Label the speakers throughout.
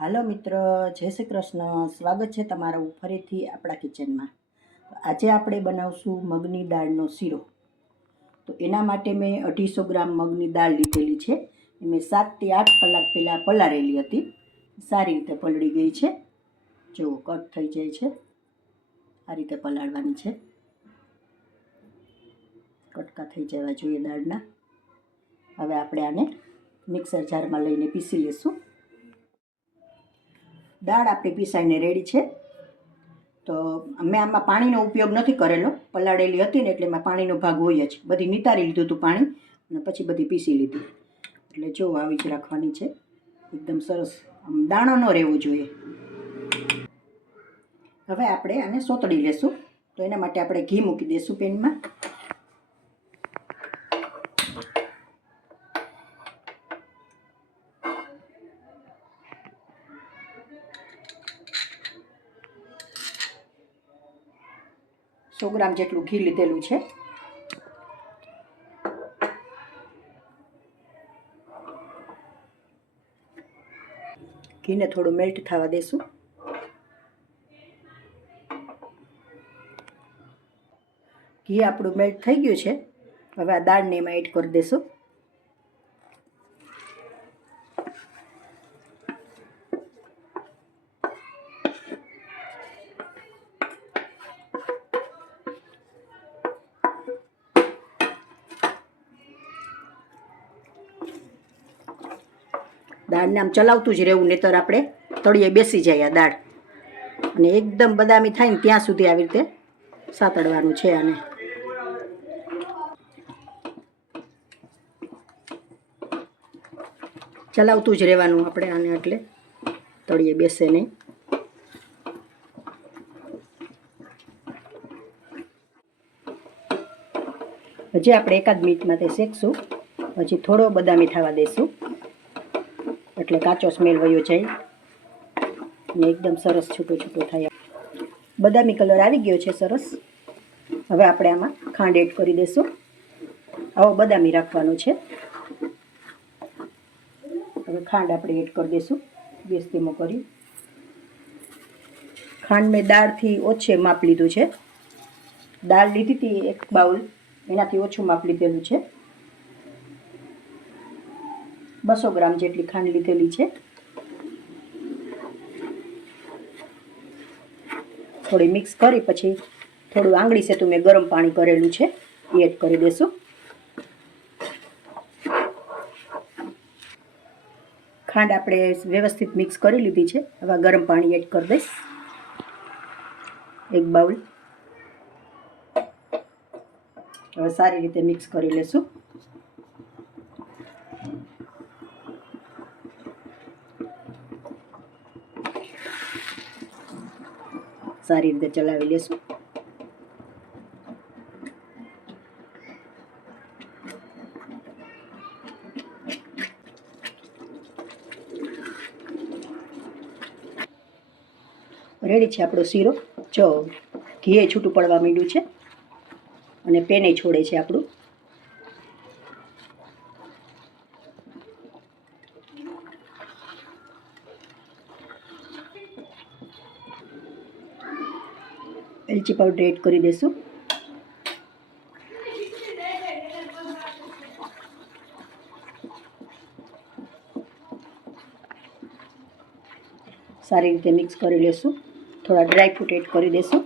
Speaker 1: હાલો મિત્ર, જય શ્રી કૃષ્ણ. સ્વાગત છે તમારું ફરીથી આપણા કિચનમાં. આજે આપણે બનાવશું મગની દાળનો શીરો. તો એના માટે મેં અઢીસો ગ્રામ મગની દાળ લીધેલી છે. મેં સાતથી આઠ કલાક પહેલાં પલાળેલી હતી. સારી રીતે પલળી ગઈ છે. જુઓ, કટ થઈ જાય છે. આ રીતે પલાળવાની છે. કટકા થઈ જવા જોઈએ દાળના. હવે આપણે આને મિક્સર જારમાં લઈને પીસી લઈશું દાળ આપણી પીસાઈને રેડી છે. તો મેં આમાં પાણીનો ઉપયોગ નથી કરેલો. પલાળેલી હતી ને એટલે એમાં પાણીનો ભાગ હોય જ. બધી નિતારી લીધું હતું પાણી અને પછી બધી પીસી લીધી. એટલે જો આવી જ રાખવાની છે. એકદમ સરસ. આમ દાણો ન રહેવું જોઈએ. હવે આપણે આને સોતળી લેશું. તો એના માટે આપણે ઘી મૂકી દઈશું પેનમાં. સો ગ્રામ જેટલું ઘી લીધેલું છે. ઘીને થોડું મેલ્ટ થવા દેશું. ઘી આપણું મેલ્ટ થઈ ગયું છે. હવે આ દાળને એમાં એડ કરી દઈશું દાળને આમ ચલાવતું જ રહેવું, નહીતર આપણે તળિયે બેસી જાય આ દાળ. અને એકદમ બદામી થાય ને ત્યાં સુધી આવી રીતે સાતડવાનું છે આને. ચલાવતું જ રહેવાનું આપણે આને એટલે. તળિયે બેસે નહીં. હજી આપણે એકાદ મિનિટમાં તે શેકશું. પછી થોડો બદામી થવા દઈશું એટલે કાચો સ્મેલ વયો જાય. ને એકદમ સરસ છૂટું છૂટું થાય. બદામી કલર આવી ગયો છે સરસ. હવે આપણે આમાં ખાંડ એડ કરી દઈશું આવો બદામી રાખવાનો છે. હવે ખાંડ આપણે એડ કરી દઈશું ગેસ ધીમો કરી ખાંડ મેં દાળથી ઓછે માપ લીધું છે. દાળ લીધી હતી એક બાઉલ. એનાથી ઓછું માપ લીધેલું છે. બસો ગ્રામ જેટલી ખાંડ લીધેલી છે. થોડી મિક્સ કરી પછી થોડું આંગળી સેતું મેં ગરમ પાણી કરેલું છે. એડ કરી દેશું. ખાંડ આપણે વ્યવસ્થિત મિક્સ કરી લીધી છે. હવે ગરમ પાણી એડ કરી દઈશ. એક બાઉલ. હવે સારી રીતે મિક્સ કરી લેશું. સારી રીતે ચલાવી લેશું. રેડી છે આપણો શીરો? જો ઘીએ છૂટું પડવા માંડ્યું છે. અને પેને છોડે છે આપણું. એલચી પાવડર એડ કરી દઈશું સારી રીતે મિક્સ કરી લેશું. થોડા ડ્રાય ફ્રૂટ એડ કરી દઈશું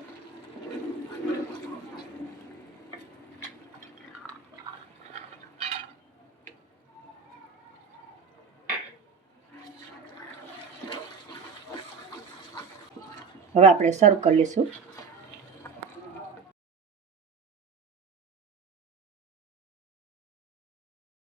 Speaker 1: હવે આપણે સર્વ કરી લઈશું